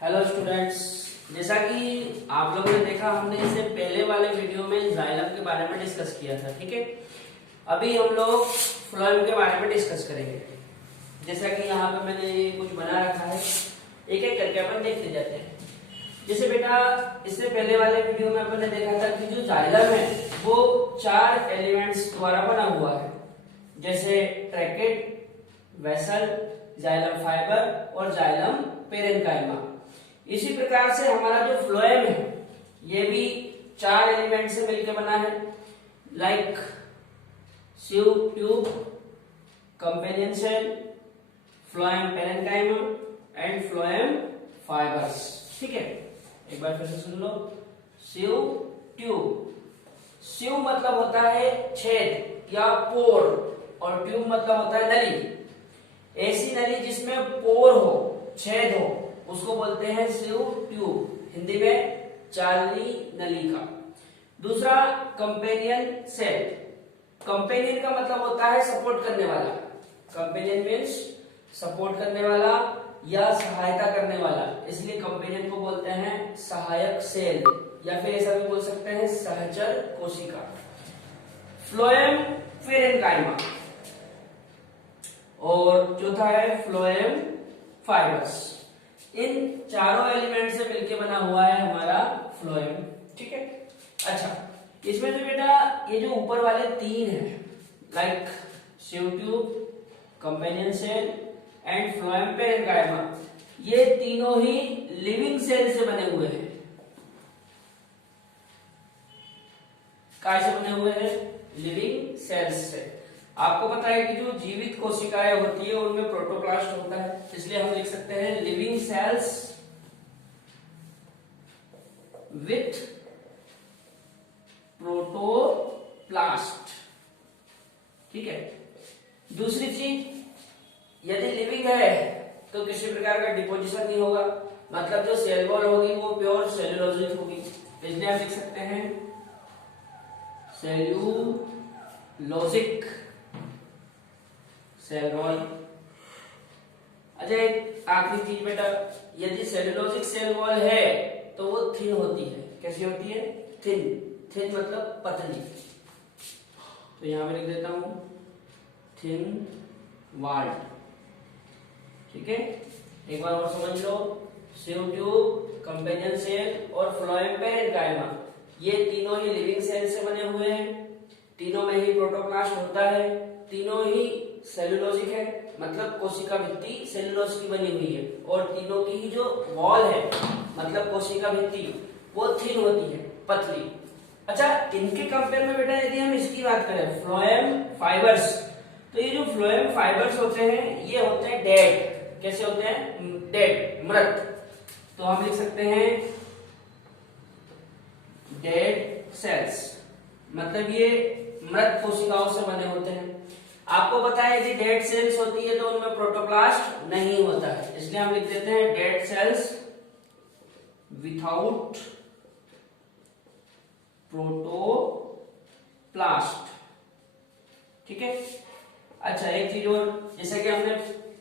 Hello students, जैसा कि आप लोगों ने देखा, हमने इससे पहले वाले वीडियो में जाइलम के बारे में डिस्कस किया था। ठीक है, अभी हम लोग फ्लोएम के बारे में डिस्कस करेंगे। जैसा कि यहाँ पे मैंने ये कुछ बना रखा है, एक एक करके अपन देखते जाते हैं। जैसे बेटा, इससे पहले वाले वीडियो में अपन ने देखा था कि जो जाइलम है वो 4 एलिमेंट्स द्वारा बना हुआ है, जैसे ट्रैकेट, वेसल, जाइलम फाइबर और जाइलम पेरेन्काइमा। इसी प्रकार से हमारा जो फ्लोएम है ये भी 4 एलिमेंट से मिलकर बना है, like sieve tube, companion cell, phloem parenchyma and phloem fibres. ठीक है, एक बार फिर से सुन लो। सिव ट्यूब, सिव मतलब होता है छेद या पोर, और ट्यूब मतलब होता है नली। ऐसी नली जिसमें पोर हो, छेद हो, उसको बोलते हैं सिव ट्यूब, हिंदी में चालनी नली का। दूसरा कंपेनियन सेल, कंपेनियन का मतलब होता है सपोर्ट करने वाला। कंपेनियन मीन्स सपोर्ट करने वाला या सहायता करने वाला, इसलिए कंपेनियन को बोलते हैं सहायक सेल, या फिर ऐसा भी बोल सकते हैं सहचर कोशिका। फ्लोएम पेरेन्काइमा, और चौथा है फ्लोएम फाइबर्स। इन चारों एलिमेंट से मिलकर बना हुआ है हमारा फ्लोएम। ठीक है, अच्छा, इसमें जो बेटा ये जो ऊपर वाले 3 हैं, like sieve tube, companion cell and phloem parenchyma, ये तीनों ही लिविंग सेल से बने हुए हैं। काय से बने हुए हैं? लिविंग सेल्स से। आपको पता है कि जो जीवित कोशिकाएं होती है उनमें प्रोटोप्लास्ट होता है, इसलिए हम लिख सकते हैं लिविंग सेल्स विथ प्रोटोप्लास्ट। ठीक है, दूसरी चीज, यदि लिविंग है तो किसी प्रकार का डिपोजिशन नहीं होगा, मतलब जो सेल वॉल होगी वो प्योर सेल्यूलोजिक होगी, इसलिए हम लिख सकते हैं सेल्यूलोजिक सेल वॉल। अच्छा, एक आखिरी चीज बेटा, यदि सेल्यूलोजिक सेल वॉल है तो वो थिन होती है। कैसी होती है? थिन। थिन मतलब पतली। तो यहां पे लिख देता हूं थिन वॉल्ड। ठीक है, एक बार और समझ लो। सिव ट्यूब, कंपेनियन सेल और फ्लोएम पेरेन्काइमा, ये तीनों ही लिविंग सेल से बने हुए हैं। तीनों में ही प्रोटोप्लास्ट होता है, तीनों ही सेल्यूलोजिक है, मतलब कोशिका भित्ति सेल्यूलोज की बनी हुई है, और तीनों की ही जो वॉल है, मतलब कोशिका भित्ति, वो थिन होती है, पतली। अच्छा, इनके कंपेयर में बेटा यदि हम इसकी बात करें फ्लोएम फाइबर्स, तो ये जो फ्लोएम फाइबर्स होते हैं ये होते हैं डेड। कैसे होते हैं? डेड, मृत। तो हम लिख सकते हैं डेड सेल्स, मतलब ये मृत कोशिकाओं से बने होते हैं। आपको पता है कि डेड सेल्स होती है तो उनमें प्रोटोप्लास्ट नहीं होता है, इसलिए हम लिख देते हैं डेड सेल्स विथआउट प्रोटोप्लास्ट। ठीक है, अच्छा, एक चीज और, जैसे कि हमने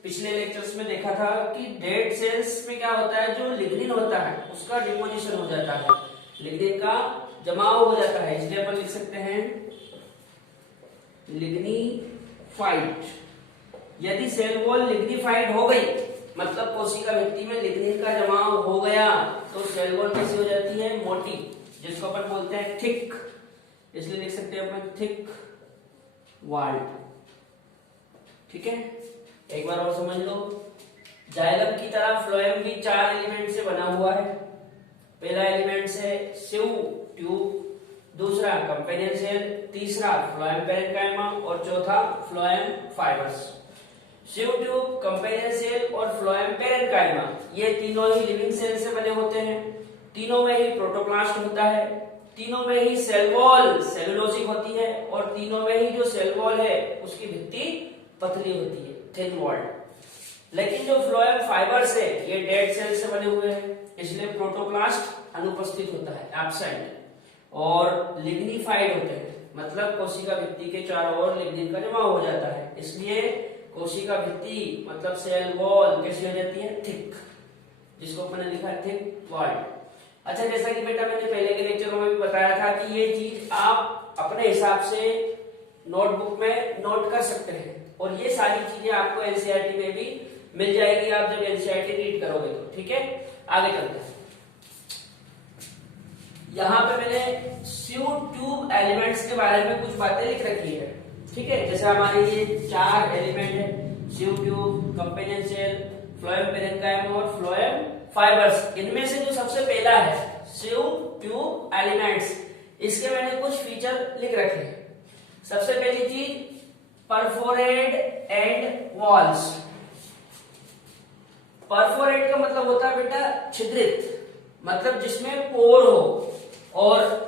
पिछले लेक्चर्स में देखा था कि डेड सेल्स में क्या होता है, जो लिग्निन होता है उसका डिपोजिशन हो जाता है, लिग्निन का जमाव हो जाता है, इसलिए अपन लिख सकते हैं लिग्निफाइड। यदि सेल वॉल लिग्निफाइड हो गई, मतलब कोशिका भित्ति में लिग्निन का जमाव हो गया, तो सेल वॉल कैसी हो जाती है? मोटी, जिसको अपन बोलते हैं थिक, इसलिए लिख सकते हैं अपन थिक वॉल्ड। ठीक है, एक बार और समझ लो। जाइलम की तरह फ्लोएम भी 4 एलिमेंट से बना हुआ है। पहला एलिमेंट है सिव ट्यूब, दूसरा कंपेनियन सेल, तीसरा फ्लोएम पेरेन्काइमा और चौथा फ्लोएम फाइबर्स। सिव ट्यूब, कंपेनियन सेल और फ्लोएम पेरेन्काइमा, ये तीनों ही लिविंग सेल से बने होते हैं। तीनों में ही प्रोटोप्लास्ट होता है, तीनों में ही सेल वॉल सेल्यूलोजिक होती है, और तीनों में ही जो सेल वॉल है उसकी भित्ति पतली होती है, थिन वॉल्ड। लेकिन जो फ्लोएम फाइबर्स है ये डेड सेल से बने हुए हैं, इसलिए प्रोटोप्लास्ट अनुपस्थित होता है, एब्सेंट, और लिग्निफाइड होते हैं, मतलब कोशिका भित्ति के चारों ओर लिग्निन का जमा हो जाता है, इसलिए कोशिका भित्ति मतलब सेल वॉल कैसी हो जाती है? थिक। जिसको मैंने लिखा है थिक वॉल्ड। अच्छा, जैसा कि बेटा मैंने पहले के लेक्चरों में भी बताया था कि ये चीज आप अपने हिसाब से नोटबुक में नोट कर सकते हैं, और ये सारी चीजें आपको एनसीईआरटी में भी मिल जाएगी आप जब एनसीईआरटी रीड करोगे तो। ठीक है, आगे चलते हैं। यहाँ पे मैंने सीयू ट्यूब एलिमेंट्स के बारे में कुछ बातें लिख रखी है। ठीक है, जैसे हमारे ये 4 एलिमेंट है, sieve tube, companion cell, phloem parenchyma और फ्लोएम फाइबर्स। इनमें से जो सबसे पहला है सीयू ट्यूब एलिमेंट्स, इसके मैंने कुछ फीचर लिख रखे हैं। सबसे पहली चीज परफोरेट एंड वॉल्स। परफोरेट का मतलब होता है बेटा छिद्रित, मतलब जिसमें पोर हो, और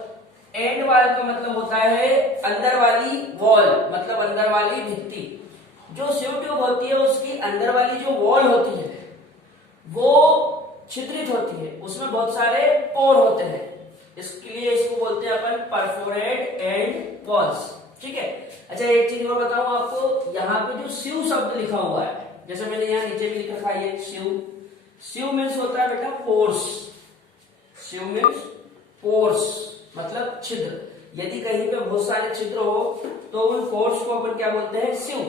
एंड वाल का मतलब होता है अंदर वाली वॉल, मतलब अंदर वाली भित्ति। जो सीयू ट्यूब होती है उसकी अंदर वाली जो वॉल होती है वो छिद्रित होती है, उसमें बहुत सारे पोर होते हैं, इसके लिए इसको बोलते हैं अपन परफोरेट एंड वॉल्स। ठीक है। अच्छा, एक चीज और बताऊं आपको, यहाँ पे जो सीयू शब्द लिखा हुआ है, जैसे मैंने यहाँ नीचे भी लिख रखा है सीयू। सीयू मीन्स होता है बेटा पोर्स। सीयू मीन्स पोर्स मतलब छिद्र। यदि कहीं पे बहुत सारे छिद्र हो तो उन पोर्स को अपन क्या बोलते हैं? सीयू।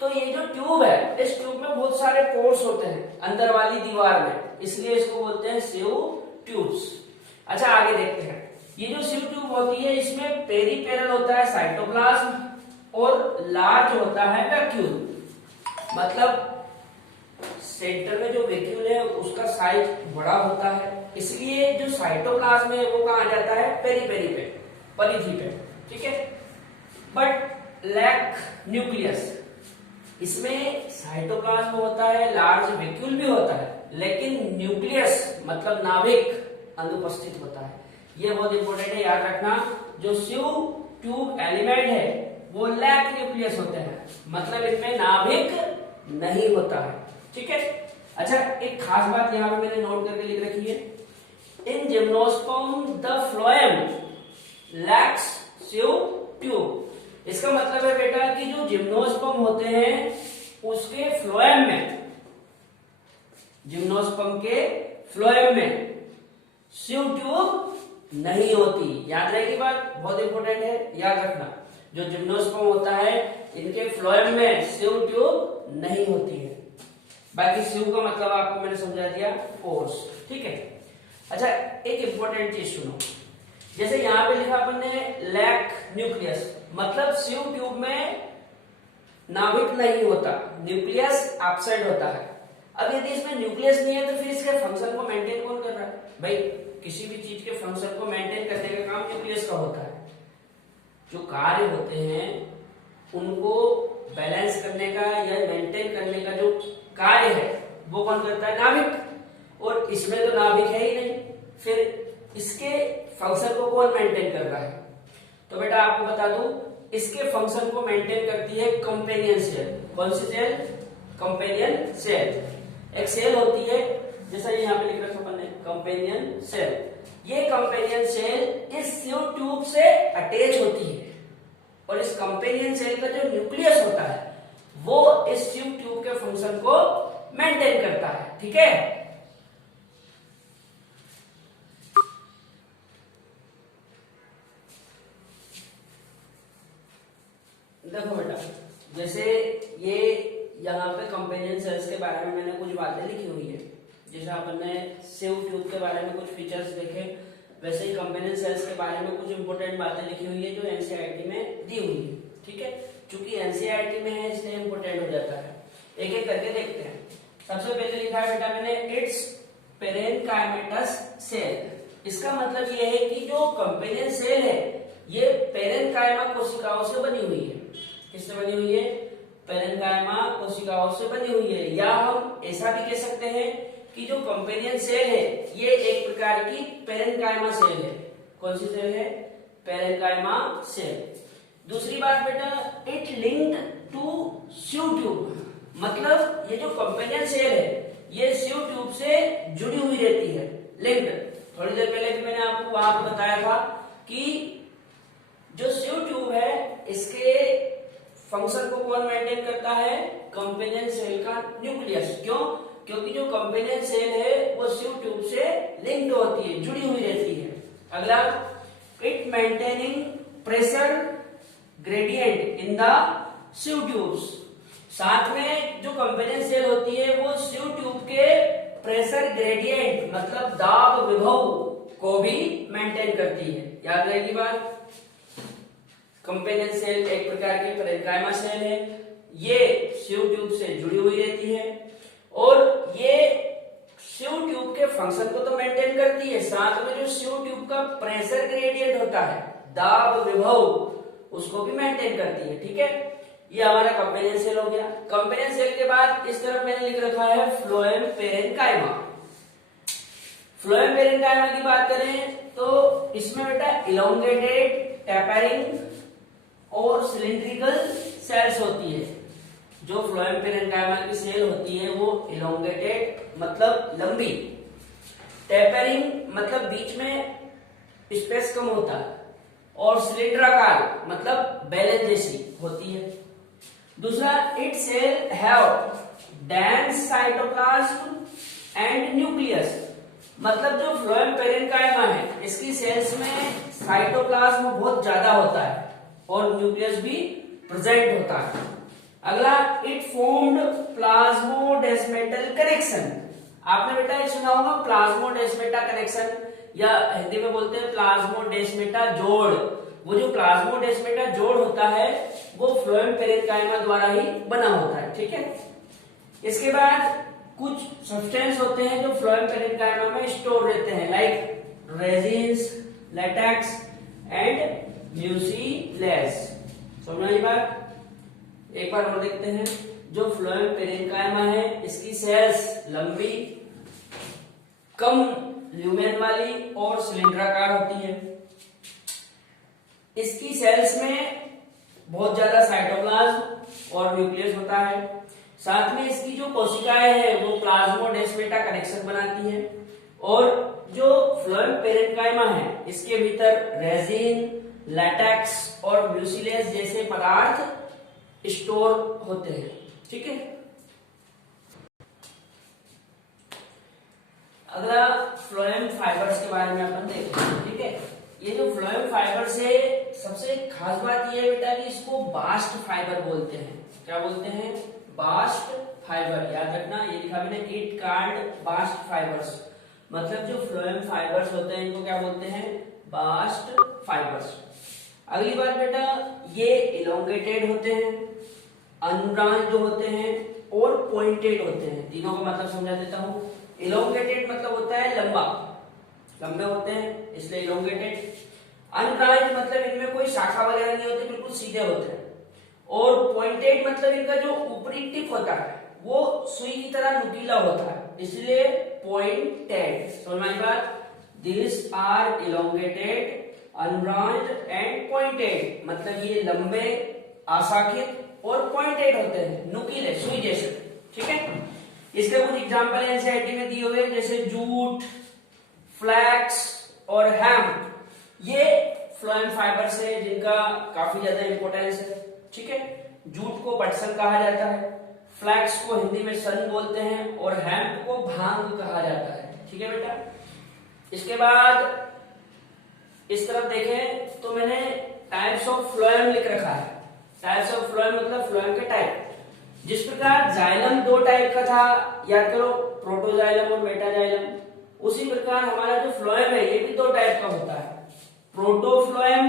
तो ये जो ट्यूब है, इस ट्यूब में बहुत सारे पोर्स होते हैं अंदर वाली दीवार में, इसलिए इसको बोलते हैं सीयू ट्यूब्स। अच्छा, आगे देखते हैं। ये जो सीयू ट्यूब होती है इसमें पेरिपेरल होता है साइटोप्लाज्म, और लार्ज होता है वैक्यूल, मतलब सेंटर में जो वैक्यूल है उसका साइज बड़ा होता है, इसलिए जो साइटोप्लाज्म है वो कहाँ जाता है? पेरीपेरी पे, परिधि पे। ठीक है। बट लैक न्यूक्लियस, इसमें साइटोप्लाज्म होता है, लार्ज वैक्यूल भी होता है, लेकिन न्यूक्लियस मतलब नाभिक अनुपस्थित होता है। ये बहुत इंपॉर्टेंट है, याद रखना। जो सीयू ट्यूब एलिमेंट है वो लैक न्यूक्लियस होते हैं, मतलब इनमें नाभिक नहीं होता है। ठीक है। अच्छा, एक खास बात यहाँ पे मैंने नोट करके लिख रखी है, in gymnosperm the phloem lacks sieve tube. इसका मतलब है बेटा कि जो जिम्नोस्पर्म होते हैं उसके फ्लोएम में, जिम्नोस्पर्म के फ्लोएम में सीयू ट्यूब नहीं होती। याद रहेगी बात, बहुत इंपॉर्टेंट है, याद रखना। जो जिम्नोस्पर्म होता है इनके फ्लोएम में सीयू ट्यूब नहीं होती है। बाकी सीयू का मतलब आपको मैंने समझा दिया, फोर्स। ठीक है। अच्छा, एक इंपॉर्टेंट चीज सुनो, जैसे यहाँ पे लिखा अपन ने लैक न्यूक्लियस, मतलब सीयू ट्यूब में नाभिक नहीं होता, न्यूक्लियस एब्सेंट होता है। अब यदि इसमें न्यूक्लियस नहीं है तो फिर इसके फंक्शन को मेंटेन कौन कर रहा है? भाई, किसी भी चीज के फंक्शन को मेंटेन करने का काम न्यूक्लियस का होता है। जो कार्य होते हैं उनको बैलेंस करने का या मेंटेन करने का जो कार्य है वो कौन करता है? नाभिक। और इसमें तो नाभिक है ही नहीं, फिर इसके फंक्शन को कौन मेंटेन कर रहा है? तो बेटा आपको बता दूं, इसके फंक्शन को मेंटेन करती है कंपेनियन सेल। कौन सी सेल? Companion cell. एक सेल होती है, जैसा यहाँ पे लिख रखा अपन ने, कंपेनियन सेल। ये कंपेनियन सेल इस सीयू ट्यूब से अटैच होती है, और इस कंपेनियन सेल का जो न्यूक्लियस होता है वो इस सीयू ट्यूब के फंक्शन को मेंटेन करता है। ठीक है। देखो बेटा, जैसे ये यहाँ पे कंपेनियन सेल्स के बारे में मैंने कुछ बातें लिखी हुई है, जैसे अपन ने सीयू ट्यूब के बारे में कुछ फीचर्स देखे, वैसे ही कंपेनियन सेल्स के बारे में कुछ इंपोर्टेंट बातें लिखी हुई है जो एनसीईआरटी में दी हुई है। ठीक है। चूंकि एनसीईआरटी में है इसलिए इंपोर्टेंट हो जाता है। एक एक करके देखते हैं। सबसे पहले लिखा है बेटा मैंने, इट्स पेरेन्काइमेटस सेल। इसका मतलब ये है कि जो कंपेनियन सेल है ये पेरेन्काइमा कोशिकाओं से बनी हुई है। किससे बनी हुई है? पेरेन्काइमा कोशिकाओं से बनी हुई है। या हम ऐसा भी कह सकते हैं कि जो कंपेनियन सेल है ये एक प्रकार की पेरेन्काइमा सेल है। कौन सी सेल है? Parenchyma cell. दूसरी बात बेटा, it linked to sieve tube, मतलब ये जो कंपेनियन सेल है ये सीयू ट्यूब से जुड़ी हुई रहती है, लिंक्ड। थोड़ी देर पहले भी मैंने आपको वहां पर बताया था कि जो सीयू ट्यूब है इसके फंक्शन को कौन मेंटेन करता है? कंपेनियन सेल का न्यूक्लियस। क्यों? क्योंकि जो कंपेनियन सेल है वो ट्यूब से लिंक्ड होती है, जुड़ी हुई रहती है। अगला, it maintaining pressure gradient in the sieve tubes. साथ में जो कंपेनियन सेल होती है वो सीव ट्यूब के प्रेशर ग्रेडियंट मतलब दाब विभव को भी मेंटेन करती है। याद रहेगी बात। कंपेनियन सेल एक प्रकार की पैरेन्काइमा सेल है, ये सीव ट्यूब से जुड़ी हुई रहती है और ये सीव ट्यूब के फंक्शन को तो मेंटेन करती है, साथ में जो सीव ट्यूब का प्रेशर ग्रेडियंट होता है, दाब विभव, उसको भी मेंटेन करती है। ठीक है, ये हमारा कंपेनियन सेल हो गया। कंपेनियन सेल के बाद इस तरफ मैंने लिख रखा है फ्लोएम पैरेन्काइमा। फ्लोएम पैरेन्काइमा की बात करें तो इसमें बेटा इलोंगेटेड, टेपरिंग और सिलिंड्रिकल सेल्स होती है। जो फ्लोएम पैरेन्काइमा की सेल होती है वो इलोंगेटेड मतलब लंबी, टेपरिंग मतलब बीच में स्पेस कम होता है, और सिलिंड्राकार मतलब बैलन जैसी होती है। दूसरा, it cell have dense cytoplasm and nucleus, मतलब जो फ्लोएम पैरेन्काइमा है इसकी सेल्स में साइटोप्लाज्म बहुत ज्यादा होता है और न्यूक्लियस भी प्रेजेंट होता है। अगला, इट फॉर्म्ड प्लाज्मोडेस्मेटल कनेक्शन। आपने बेटा ये सुना होगा प्लाज्मोडेस्मेटा कनेक्शन, या हिंदी में बोलते हैं प्लाज्मोडेस्मेटा जोड़। वो जो प्लाज्मोडेस्मेटा जोड़ होता है वो फ्लोएम पैरेन्काइमा द्वारा ही बना होता है। ठीक है, इसके बाद कुछ सब्सटेंस होते हैं जो फ्लोएम पैरेन्काइमा में स्टोर रहते हैं, like resins, latex and mucilage. समझ आई बात। एक बार और देखते हैं। जो फ्लोएम पैरेन्काइमा है इसकी सेल्स लंबी, कम ल्यूमेन वाली और सिलिंड्राकार होती है। इसकी सेल्स में बहुत ज्यादा साइटोप्लाज्म और न्यूक्लियस होता है। साथ में इसकी जो कोशिकाएं हैं वो प्लाज्मोडेस्मेटा कनेक्शन बनाती है, और जो फ्लोएम पैरेन्काइमा है इसके भीतर रेजिन, लैटेक्स और म्यूसिलेज जैसे पदार्थ स्टोर होते हैं। ठीक है, अगला फ्लोएम फाइबर्स के बारे में अपन देखते हैं। ठीक है, ये जो फ्लोएम फाइबर्स है सबसे खास बात ये है बेटा कि इसको बास्ट फाइबर बोलते हैं। क्या बोलते हैं? Bast fibre. याद रखना, ये लिखा मैंने, इट कार्ड बास्ट फाइबर्स, मतलब जो फ्लोएम फाइबर्स होते हैं इनको क्या बोलते हैं? Bast fibres. अगली बात बेटा, ये इलोंगेटेड होते हैं, अनब्रांच्ड होते हैं और पॉइंटेड होते हैं। तीनों का मतलब समझा देता हूं। इलोंगेटेड मतलब होता है लंबा, लंबे होते हैं इसलिए इलोंगेटेड। अनब्रांच्ड मतलब इनमें कोई शाखा वगैरह नहीं होती, बिल्कुल सीधे होते हैं। और पॉइंटेड मतलब इनका जो ऊपरी टिप होता है वो सुई की तरह नुकीला होता है, इसलिए पॉइंटेड। समझ में आई बात? This are elongated, unbranched and pointed, मतलब ये लंबे, आशाखित और पॉइंटेड होते हैं, नुकीले, सुई जैसे। ठीक है, इसके कुछ एग्जांपल एनसीईआरटी में दिए हुए जैसे जूट, फ्लैक्स और हेम्प। ये फ्लोएम फाइबर्स है जिनका काफी ज्यादा इंपॉर्टेंस है। ठीक है, जूट को पटसन कहा जाता है, फ्लैक्स को हिंदी में सन बोलते हैं और हेम्प को भांग कहा जाता है। ठीक है बेटा, इसके बाद इस तरफ देखें तो मैंने टाइप्स ऑफ फ्लोएम लिख रखा है। टाइप्स ऑफ फ्लोएम मतलब फ्लोएम के टाइप। जिस प्रकार जाइलम दो टाइप का था, याद करो, प्रोटोजाइलम और मेटाजाइलम, उसी प्रकार हमारा जो फ्लोएम है ये भी दो टाइप का होता है, प्रोटोफ्लोएम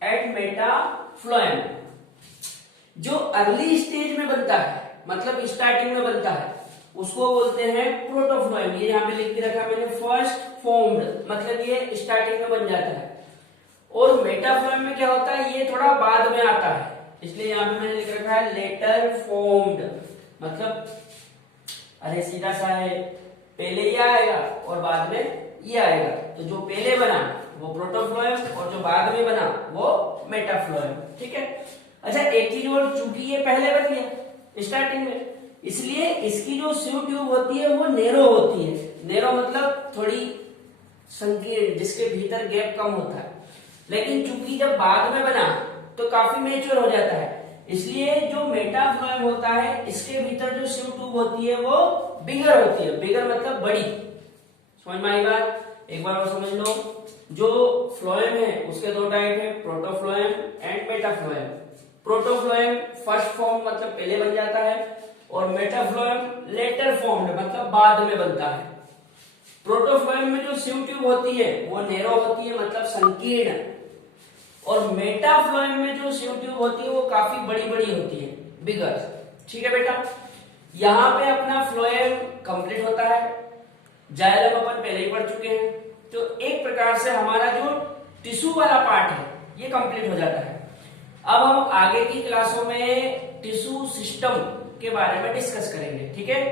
एंड मेटाफ्लोएम। जो अर्ली स्टेज में बनता है, मतलब स्टार्टिंग में बनता है, उसको बोलते हैं प्रोटोफ्लोएम। ये यहाँ पे लिख के रखा मैंने, फर्स्ट फॉर्म्ड, मतलब ये स्टार्टिंग में बन जाता है। और मेटाफ्लोएम में क्या होता है, ये थोड़ा बाद में आता है, इसलिए यहाँ पे मैंने लिख रखा है लेटर फॉर्म्ड, मतलब अरे सीधा सा है, पहले ये आएगा और बाद में ये आएगा। तो जो पहले बना वो प्रोटोफ्लोएम और जो बाद में बना वो मेटाफ्लोएम। ठीक है, अच्छा एक चीज और, चूंकि ये पहले बन गया स्टार्टिंग में, इसलिए इसकी जो सीव ट्यूब होती है वो नेरो होती है। नेरो मतलब थोड़ी संकीर्ण, जिसके भीतर गैप कम होता है। लेकिन चूंकि जब बाद में बना तो काफी मैच्योर हो जाता है, इसलिए जो मेटाफ्लोएम होता है इसके भीतर जो सीव ट्यूब होती है वो बिगर होती है। बिगर मतलब बड़ी। समझ में आई बात? एक बार और समझ लो, जो फ्लोएम है उसके दो टाइप है, protophloem and metaphloem. Protophloem first form मतलब पहले बन जाता है, और मेटाफ्लोएम लेटर फॉर्म मतलब बाद में बनता है। प्रोटोफ्लोएम में जो सिव ट्यूब होती है वो नैरो होती है मतलब संकीर्ण, और मेटाफ्लोएम में जो सिव ट्यूब होती है वो काफी बड़ी बड़ी होती है, बिगर। ठीक है बेटा, यहाँ पे अपना फ्लोएम कंप्लीट होता है, जाइलम अपन पहले ही पढ़ चुके हैं, तो एक प्रकार से हमारा जो टिश्यू वाला पार्ट है ये कंप्लीट हो जाता है। अब हम आगे की क्लासों में टिश्यू सिस्टम के बारे में डिस्कस करेंगे, ठीक है।